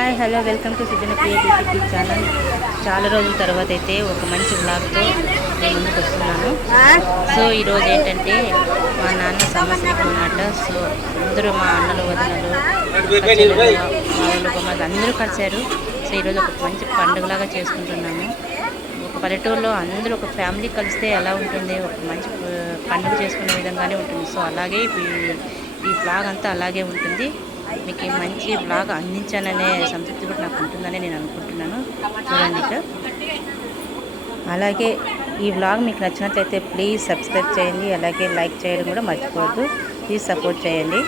Hi hello welcome to Sujana creative YouTube channel. చాలా రోజుల తర్వాత అయితే ఒక మంచి బ్లాగ్తో నేను ముందుకు వస్తున్నాను. సో ఈరోజు ఏంటంటే మా నాన్న సంవత్సరం అన్నమాట. సో అందరూ మా అన్నలు వదినలు వాళ్ళు అందరూ కలిశారు. సో ఈరోజు ఒక మంచి పండుగలాగా చేసుకుంటున్నాము. ఒక పల్లెటూరులో అందరూ ఒక ఫ్యామిలీ కలిస్తే ఎలా ఉంటుంది, ఒక మంచి పండుగ చేసుకునే విధంగానే ఉంటుంది. సో అలాగే ఈ బ్లాగ్ అంతా అలాగే ఉంటుంది. మీకు మంచి బ్లాగ్ అందించాననే సంతృప్తి కూడా నాకు ఉంటుందని నేను అనుకుంటున్నాను. చూడండి ఇక్కడ. అలాగే ఈ బ్లాగ్ మీకు నచ్చినట్లయితే ప్లీజ్ సబ్స్క్రైబ్ చేయండి. అలాగే లైక్ చేయడం కూడా మర్చిపోవద్దు. ప్లీజ్ సపోర్ట్ చేయండి.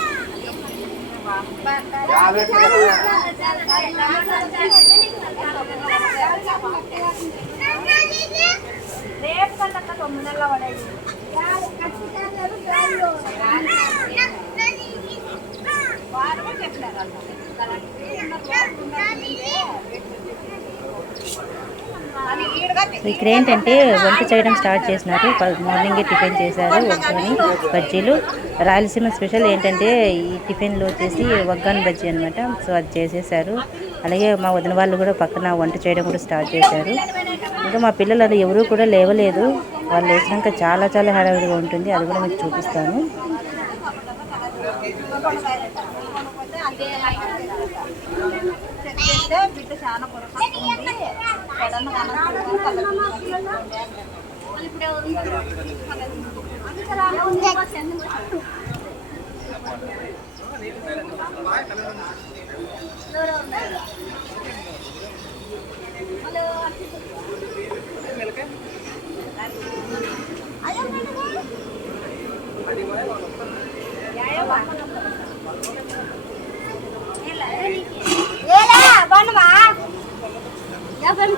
ఇక్కడ ఏంటంటే వంట చేయడం స్టార్ట్ చేసినారు. మార్నింగే టిఫిన్ చేశారు. వగ్గాని బజ్జీలు. రాయలసీమ స్పెషల్ ఏంటంటే ఈ టిఫిన్లో వచ్చేసి వగ్గాని బజ్జీ అనమాట. సో అది చేసేసారు. అలాగే మా వదిన వాళ్ళు కూడా పక్కన వంట చేయడం కూడా స్టార్ట్ చేశారు. ఇంకా మా పిల్లలు ఎవరూ కూడా లేవలేదు. వాళ్ళు లేచినాక చాలా చాలా హడావిడిగా ఉంటుంది. అది కూడా మీకు చూపిస్తాను.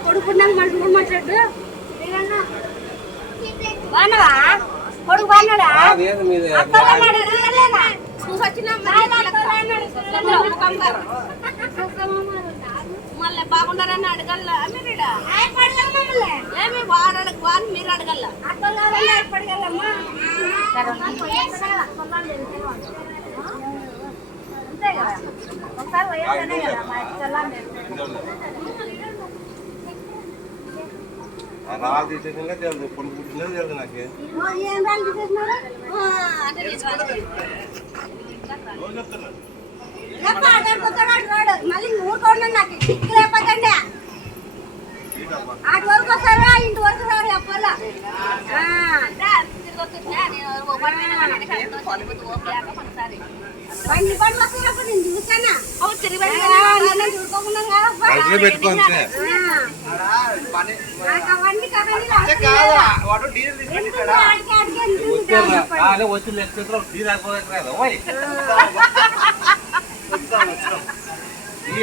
కొడుకున్నాక మనుషులు మాట్లాడు బాగున్నావా? కొడుకు బాగున్నాడా? మళ్ళీ బాగుండారని అడగల్లా మీరు ఏమి వారు మీరు అడగల్లా అంతే కదా. ఒకసారి వయసునే కదా మా ఇచ్చల్లా రాళ్ళు తీసేసినా తెలుదు, పొడి పుట్టినది తెలుదు నాకు. ఏం రాళ్ళు తీసేసినారు? మళ్ళీ ఊరుకోండి, నాకు లేకపోతండి అటు వరకు వస్తారా ఇంటి వరకు రాడు చెప్పాల. బండి బండి వస్తున్నప్పుడు నేను చూసానా చూసుకోకుండా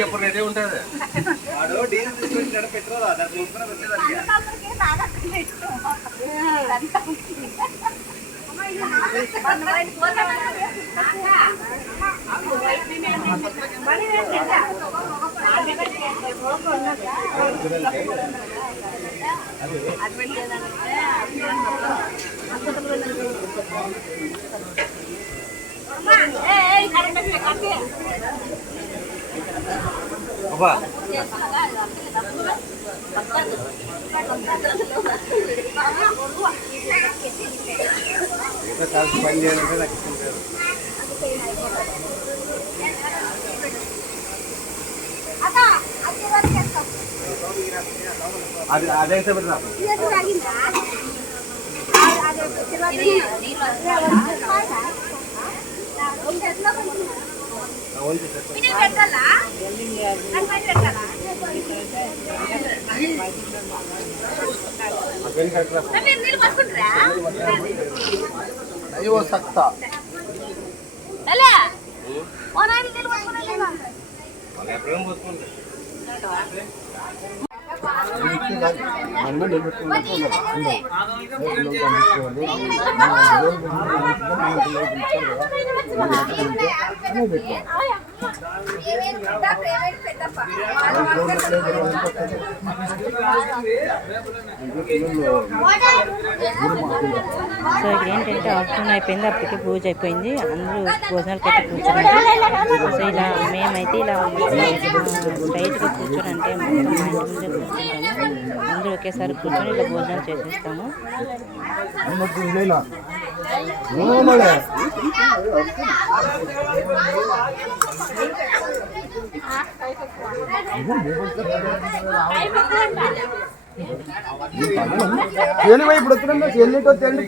ఎప్పుడు రెడీ ఉంటుంది. పెట్రోల్ కలిసి పని చేయాలంటే నాకు ఇష్టం లేదు. అది అదైతే పెట్టినా वो सकता సో ఇక్కడ ఏంటంటే ఆఫ్టర్నూన్ అయిపోయింది, అప్పటికే పూజ అయిపోయింది, అందరూ భోజనాలకి అయితే కూర్చున్నారు. సో ఇలా మేమైతే ఇలా స్ట్రైట్గా కూర్చొని అంటే మొత్తం మా ఇంటి ముందే కూర్చుంటాము. అందరూ ఒకేసారి కూర్చొని ఇలా భోజనాలు చేసేస్తాము. ఇప్పుడు వస్తుందండి చెల్లికి వచ్చేయండి.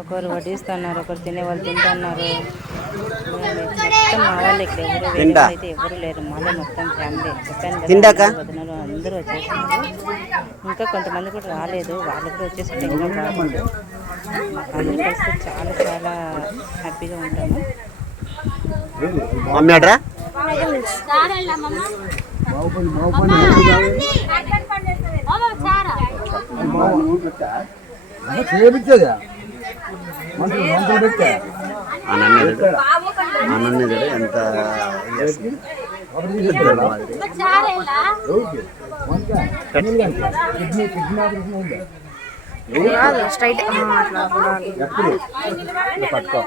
ఒకరు వడ్డిస్తున్నారు, ఒకరు తినే వాళ్ళు తింటున్నారు. మొత్తం మా వాళ్ళు ఇక్కడ ఎవరు వేరే అయితే ఎవరు లేరు, మాలో మొత్తం ఫ్యామిలీ. చెప్పాను కదా వదినలు అందరూ వచ్చేసినారు. ఇంకా కొంతమంది కూడా రాలేదు, వాళ్ళు కూడా వచ్చేసి ఇంకా బాగుంది. అందరూ కలిసి చాలా చాలా హ్యాపీగా ఉంటాము. చేపించేదా ఎంత స్ట్రైట్ పట్టుకో.